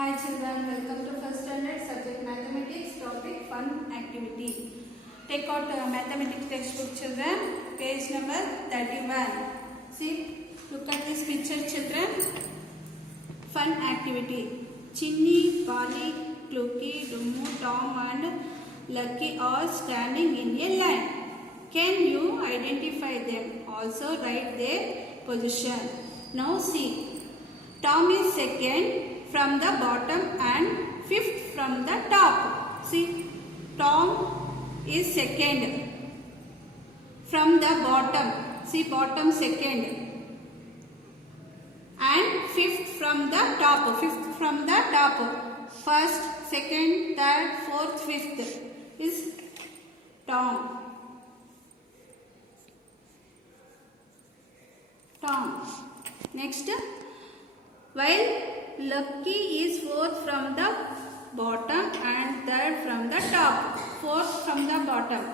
Hi children, welcome to first standard subject mathematics topic fun activity. Take out mathematics textbook children, page number 31. See, look at this picture children. Fun activity. Chinny, Polly, Clucky, Dummu, Tom and Lucky are standing in a line. Can you identify them? Also write their position. Now see, Tom is second from the bottom and fifth from the top. See, Tom is second from the bottom. See, bottom second and fifth from the top. Fifth from the top. First, second, third, fourth, fifth is Tom. Tom. Next, while Lucky is fourth from the bottom and third from the top. Fourth from the bottom.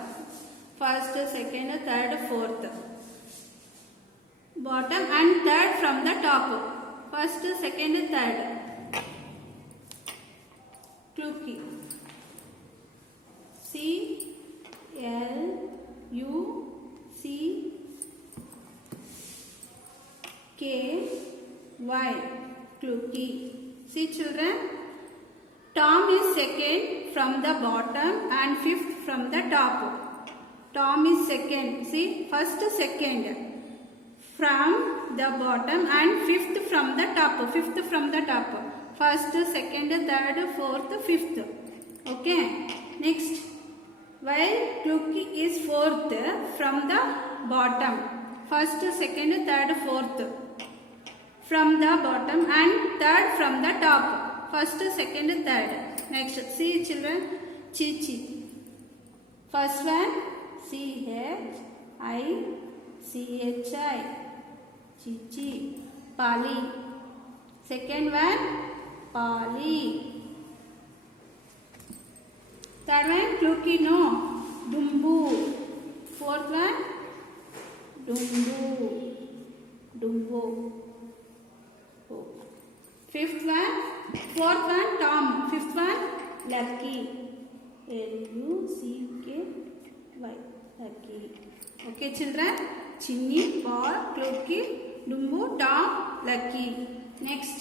First, second, third, fourth. Bottom and third from the top. First, second, third. Clucky. C L U C K Y. Clucky. See children, Tom is second from the bottom and fifth from the top. Tom is second. See, first second from the bottom and fifth from the top. Fifth from the top. First, second, third, fourth, fifth. Okay. Next, while Clucky is fourth from the bottom. First, second, third, fourth from the bottom and third from the top. First, second, third. Next, see children, Chichi. First one, C-H-I-C-H-I. Chichi. Polly. Second one, Polly. Third one, Clucky, no. Dumbu. Fourth one, Dumbu. Dumbo. Fifth one, fourth one, Tom. Fifth one, Lucky. L-U-C-K-Y. Lucky. Okay, children. Chinny, Paul, Clucky, Dumbo, Tom, Lucky. Next.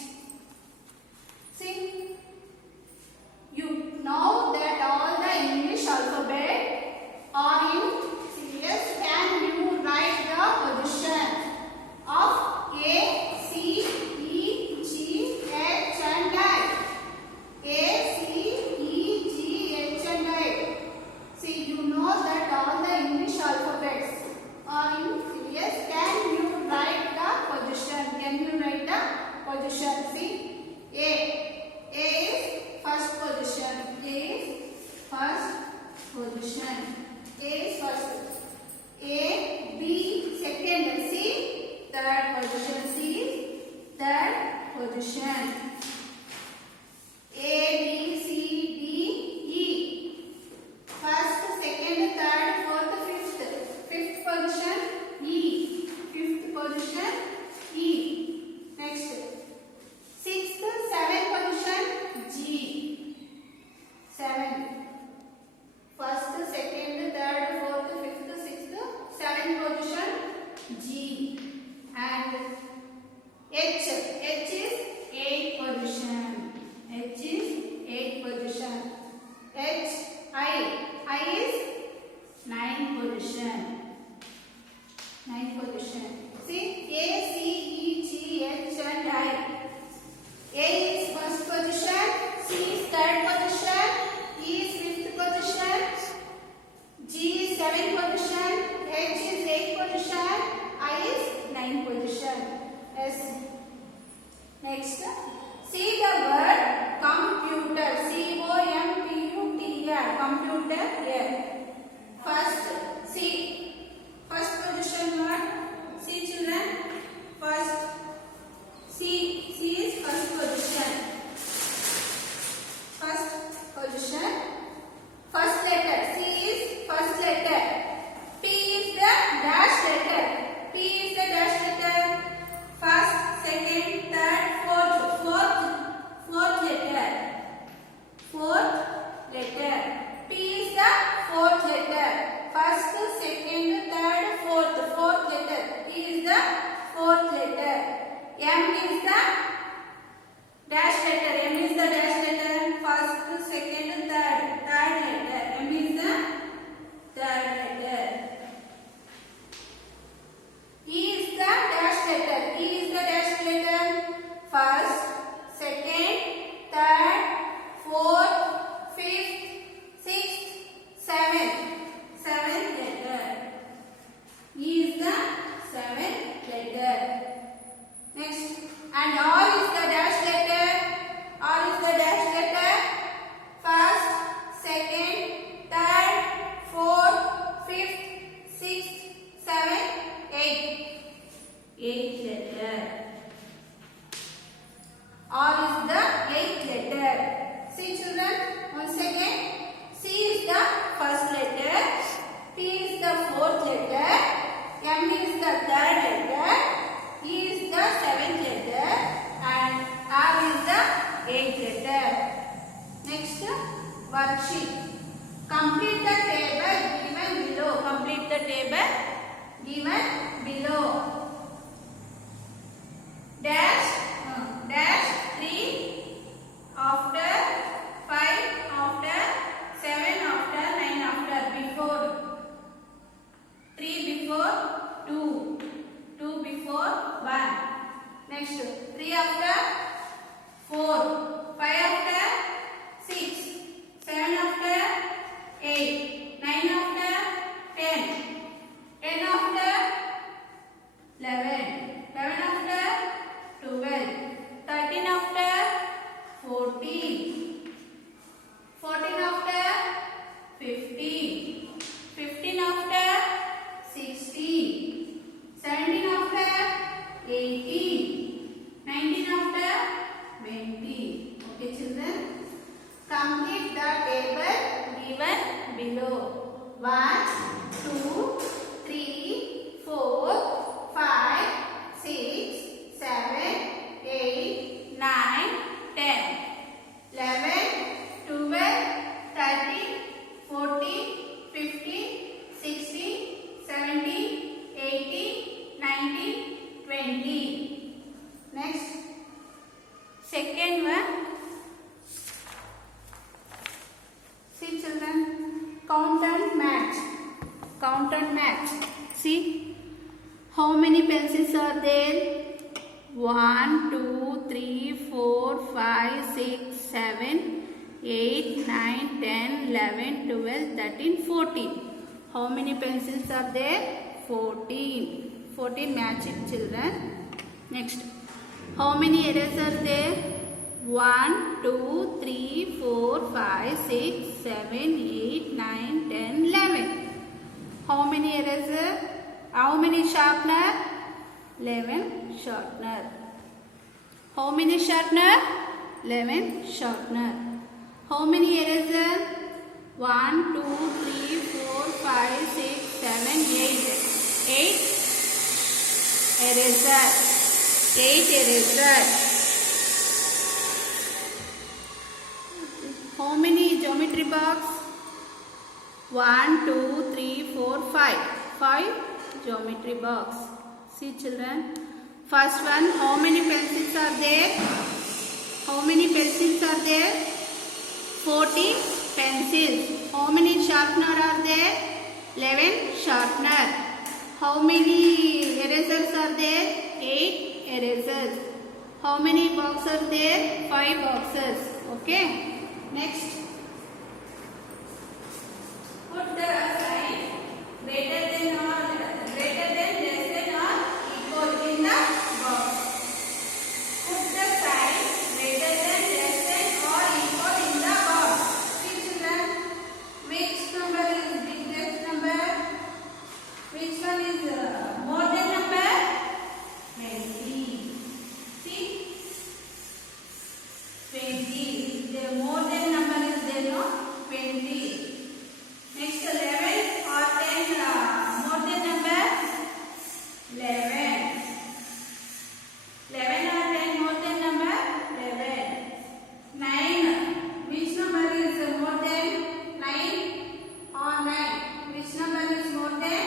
See, you know that all the English alphabet are in series. Can you write the position of A, C, E, G, H and I? A, C, E, G, H and I. See, you know that all the English alphabets are in series. Can you write the position? Can you write the position? See, A is first position. A is first position. A is first. A, B, second. C, third position. C is third position. A, B, C, D, E. First, second, third, fourth, fifth. Fifth position, E. Fifth position, E. Next. Sixth, seventh position, G. 7. First, second, third, fourth, fifth, sixth, seventh position, G. And H. H is eighth position. See children, once again, C is the first letter, T is the fourth letter, M is the third letter, E is the seventh letter, and R is the eighth letter. Next, worksheet. Complete the table given below. Complete the table given below. Dash 3 after 5 after 7 after 9 after before 3 before 2 2 before 1. Next 3 after 4 5 after 6 7 after 8 9 after 10 10 after 11 11 after 12 13 after 14 14 after 15 15 after 16 17 after 18 19 after 20. Okay children, complete the table given below. 1 2 3 4 5 6 7 8 9 10 11 12 13 14 15 16 17 18 19 20. Next, second one. See children, count and match. Count and match. See, how many pencils are there? 1 2 3 4 5 6 7 8 9 10 11 12 13 14. How many pencils are there? 14. 14 matching children. Next, how many erasers there? 1 2 3 4 5 6 7 8 9 10 11. How many eraser? How many sharpener? 11 sharpener. How many sharpener? 11 sharpener. How many eraser? 1 2 3 4 5 6 7 8 eraser. 8 eraser. How many geometry box? 1 2 3 4 5. 5 geometry box. See children, first one, how many pencils are there? How many pencils are there? 14 pencils. How many sharpener are there? 11 sharpener. How many erasers are there? 8 erasers. How many boxes are there? 5 boxes. Okay. Next, put the sign greater than or greater than, less than or equal in the box. Put the sign greater than, less than or equal in the box. See children, which number is biggest number? Which one is more than number? 20. See, 20. The more than number is there, no? 20. Next 11 or 10 more than number? 11. 11 or 10 more than number? 11. 9. Which number is more than 9 or 9? Which number is more than?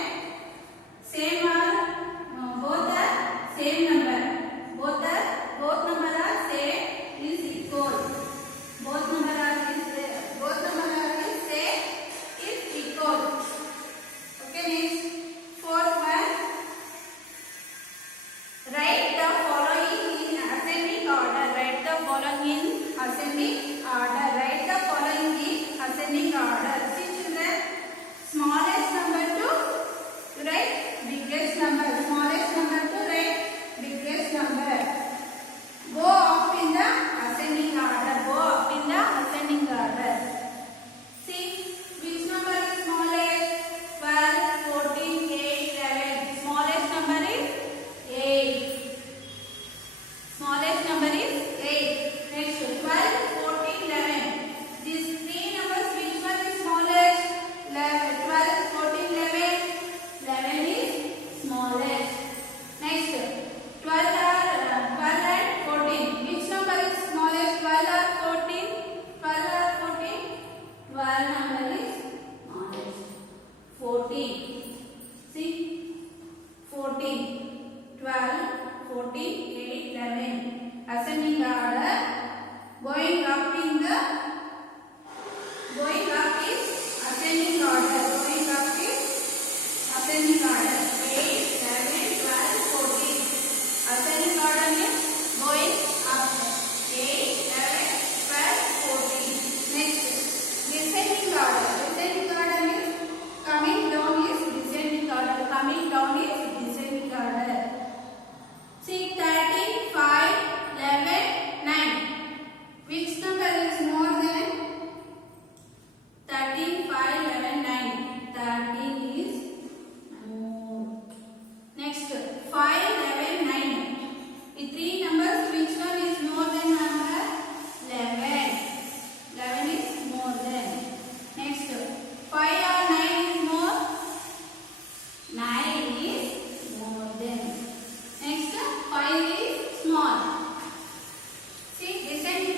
Same or both are same number? Both number are same is equal. Both number are same is equal. Okay, next, fourth one. Write the following in ascending order. Write the following in ascending order. Write the following in ascending order. See children, smallest number to write biggest number. Smallest number to write biggest number. Go up in the ascending order. Go up in the ascending order. See, which number is smallest? 12, 14, 8, 11. Smallest number is 8. Smallest number is 8. Next, 12, 14, 11.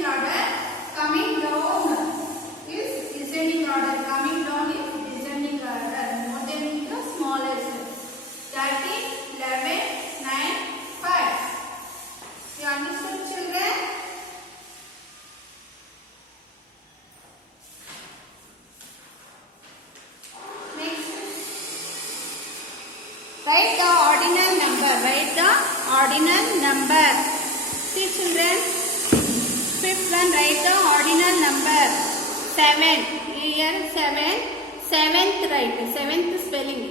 descending order. Coming down is descending order. Coming down is descending order. More than the smallest. 13, 11, 9, 5. You understood, children? Next, write the ordinal number. Write the ordinal number. See, children. Fifth one, write the ordinal number. 7. Here 7. Seventh, write. Seventh spelling.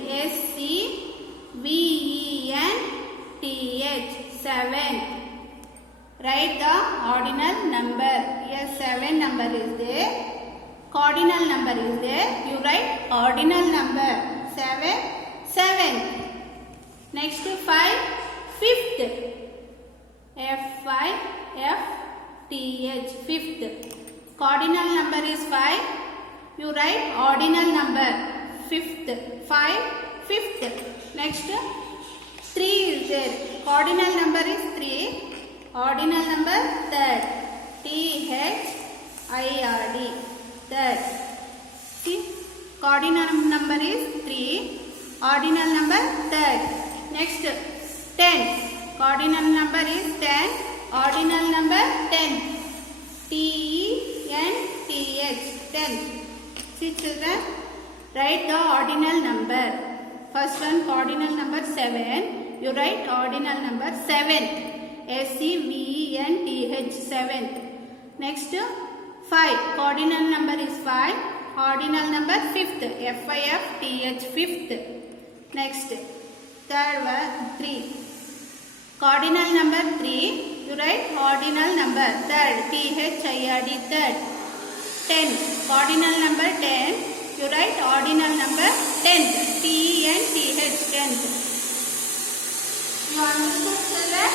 SEVENTH. Seventh. Write the ordinal number. Here 7 number is there. Cardinal number is there. You write ordinal number. 7. Seventh. Next 5. Fifth. F5FTH. Fifth. Cardinal number is 5. You write ordinal number. Fifth. 5. Fifth. Next 3 is there. Cardinal number is 3. Ordinal number third. THIRD. Third. See, cardinal number is 3. Ordinal number third. Next 10. Cardinal number is 10. Ordinal number 10. TENTH. 10. See, children, write the ordinal number. First one, cardinal number 7. You write ordinal number 7th. SEVENTH. 7th. Next 5. Cardinal number is 5. Ordinal number 5th. FIFTH. 5th. Next third one 3. Cardinal number 3. You write ordinal number third. THIRD. Third. 10. Cardinal number 10. You write ordinal number 10th. TENTH. 10th. You understood, children?